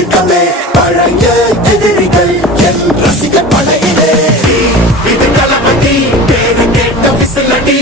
எதிர்க்கவே பழைய எதிரிகள் என் ரசிகர் படையிலே. இது தளபதி பேரு கேட்ட விசிலடி.